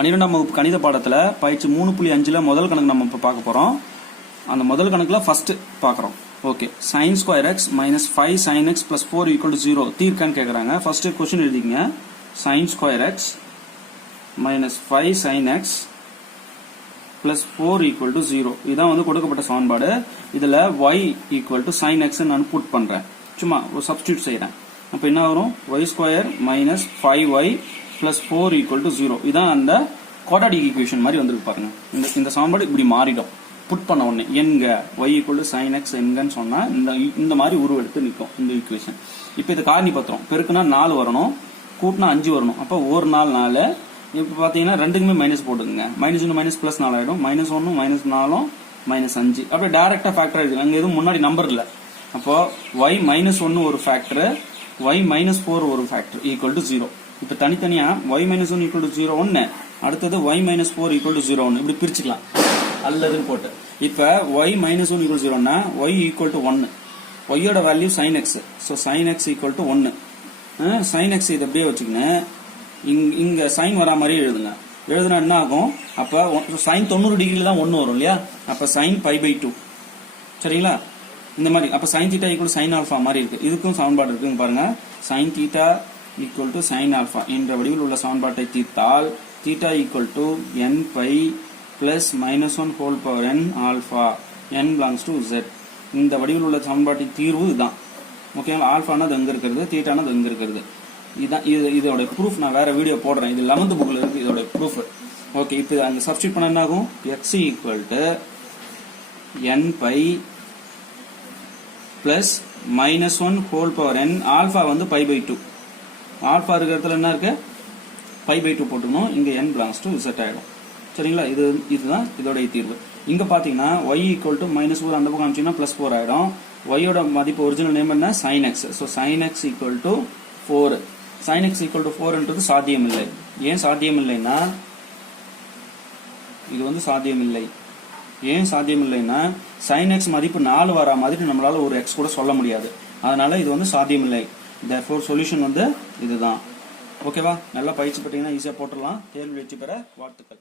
12ஆம் வகுப்பு கணித பாடத்துல பயிற்சி 3.5ல முதல் கணக்கு நம்ம இப்ப பார்க்க போறோம். அந்த முதல் கணக்குல ஃபர்ஸ்ட் பார்க்கறோம். Okay, sin square x minus 5 sin x plus 4 equal to 0 தீர்க்கான்னு கேக்குறாங்க. ஃபர்ஸ்ட் क्वेश्चन எழுதிக்கங்க. sin square x minus 5 sin x plus 4 equal to 0 இதான் வந்து கொடுக்கப்பட்ட சமன்பாடு. இதுல y equal to sin x நான் புட் பண்றேன். சும்மா ஒரு சப்ஸ்டிட்யூட் செய்றேன். அப்ப என்ன வரும்? y square minus 5y plus 4 equal to 0 இதான் அந்த குவாட்ராட்டிக் ஈக்குவேஷன் மாதிரி வந்திருக்கு பாருங்க. இந்த சமன்பாடு இப்படி மாறிடும். புட் பண்ண உடனே எங்க y equal to sin x எங்கன்னு சொன்னா இந்த மாதிரி உருவெடுத்து நிற்கும் இந்த ஈக்குவேஷன். இப்போ இது காரணி பத்திரம் பெருக்குனா 4 வரணும், கூட்டினா 5 வரணும். அப்போ ஒரு நாள் 4. இப்போ பாத்தீங்கன்னா ரெண்டுக்குமே மைனஸ் போட்டுங்க. -1 மைனஸ் பிளஸ் 4 ஆயிடும். -1 மைனஸ் 4 மைனஸ் 5 அப்படியே டைரக்டா ஃபேக்டர் ஆயிடுது. அங்க எதுவும் முன்னாடி நம்பர் இல்ல. அப்போ y -1 ஒரு ஃபேக்டர், y -4 ஒரு ஃபேக்டர் ஈக்குவல் டு 0. இப்ப தனித்தனியா y -1 equal to 0 1, அடுத்தது y -4 equal to 0 1 இப்படி பிரிச்சுக்கலாம் அல்லதுன்னு போட்டு. இப்ப y -1 equal to 0 னா y equal to 1, y யோட value sin x, so sin x equal to 1. sin x இதை அப்படியே வச்சுக்கினேன், இங்க sin வரா மாதிரி எழுதுங்க. எழுதுனா என்ன ஆகும்? அப்ப sin 90 டிகிரில தான் 1 வரும் இல்லையா? அப்ப sin π/2 சரிங்களா? இந்த மாதிரி அப்ப sin θ equal to sin alpha மாதிரி இருக்கு. இதுக்கும் சமன்பாடு இருக்குங்க பாருங்க. sin θ equal to sin alpha என்ற வடிவில் உள்ள சமன்பாட்டை தீர்த்தால் θ equal to n pi plus -1 whole power n alpha n belongs to z. இந்த வடிவில் உள்ள சமன்பாட்டின் தீர்வு இதுதான். ஓகேங்களா? ஆல்பானா அது எங்க இருக்கிறது, தீட்டானா அது எங்க இருக்கிறது. இதான் இதோட ப்ரூஃப் நான் வேற வீடியோ போடுறேன். இது 11th புக்ல இருக்கு இதோட ப்ரூஃப். ஓகே, இப்போ அங்க சப்ஸ்டிட்யூட் பண்ண என்ன ஆகும்? x equal to n pi plus -1 whole power n alpha வந்து π/2. ஆல்பா இருக்கிற இடத்துல என்ன இருக்கு? π/2 போட்டுக்கணும். இங்க n belongs to z ஆயிடும். சரிங்களா? இதுதான் இதோட தீர்வு. இங்க பாத்தீங்கன்னா y equal to -4 அந்த பக்கம் காமிச்சீங்கன்னா +4 ஆயிடும். y யோட மதிப்பு ஒரிஜினல் நேம் என்ன? sin x. so sin x equal to 4. sin x equal to 4 என்றது சாத்தியம் இல்லை. ஏன் சாத்தியம் இல்லைன்னா இது வந்து சாத்தியம் இல்லை. ஏன் சாத்தியம் இல்லைன்னா sin x மதிப்பு 4 வரா மாதிரி நம்மளால ஒரு x கூட சொல்ல முடியாது. அதனால இது வந்து சாத்தியம் இல்லை. therefore சொல்யூஷன் வந்து இதுதான். ஓகேவா? நல்லா பயிற்சி பெற்றீங்கன்னா ஈஸியா போட்டுடலாம். தேர்வு வெற்றி பெற வாழ்த்துக்கள்.